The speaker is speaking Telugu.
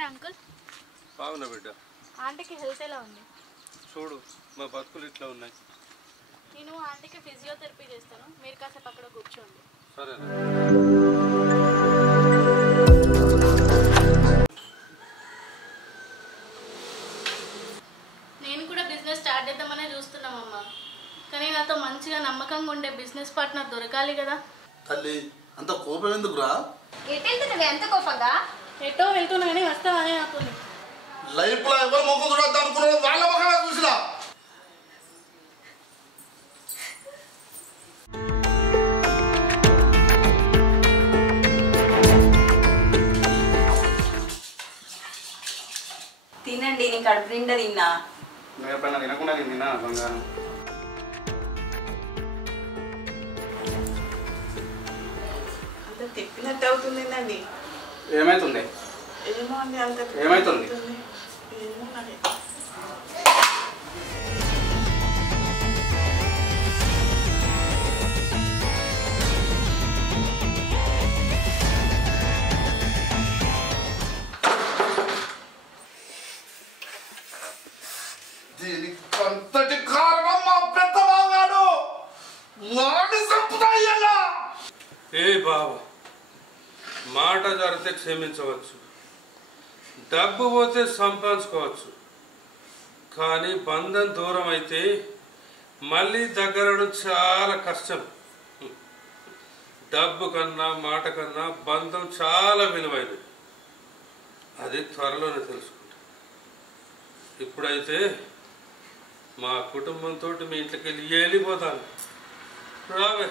బాగున్నారా అంకుల్? బాగున్నా బిడ్డ. ఆంటీకి హెల్త్ ఎలా ఉంది? చూడు మా బతుకులు ఇట్లా ఉన్నాయి. నేను ఆంటీకి ఫిజియోథెరపీ చేస్తాను, మీరు కాసేపు అక్కడ కూర్చోండి. సరే. నేను కూడా బిజినెస్ స్టార్ట్ చేద్దామనే చూస్తున్నామమ్మా, కానీ నాతో మంచిగా నమ్మకంగా ఉండే బిజినెస్ పార్ట్నర్ దొరకాలి కదా. తల్లి అంత కోపం ఎందుకురా? ఎట్టెళ్తున్నావు ఎంత కోపంగా? ఎటో వెళ్తున్నా కానీ వస్తావనే అవుతుంది. లైఫ్ లో ఎవరు మొక్క చూడద్దు అనుకున్నారో వాళ్ళ మొక్కగా చూసినా. తినండి, నీ కడుపు నిండా తిన్నా. నువ్వు ఎప్పుడైనా తినకుండా నేను తిన్నా బంగారం. అంత తిప్పినట్టు అవుతుందండి. ఏమైతుంది? ఏమో అండి, అంత ఏమైతుంది? ఏమో మరి. దీనికి అంతటి కారణం మా పెద్ద బావగాడు. వాడిని చంపుతాయ్యా. ఏ బావ, మాట జరిగితే క్షమించవచ్చు, డబ్బు పోతే సంపాదించుకోవచ్చు, కానీ బంధం దూరం అయితే మళ్ళీ దగ్గరడం చాలా కష్టం. డబ్బు కన్నా మాట కన్నా బంధం చాలా విలువైనది. అది త్వరలోనే తెలుసుకుంటా. ఇప్పుడైతే మా కుటుంబంతో మీ ఇంట్లోకి వెళ్ళిపోతాను. రావే.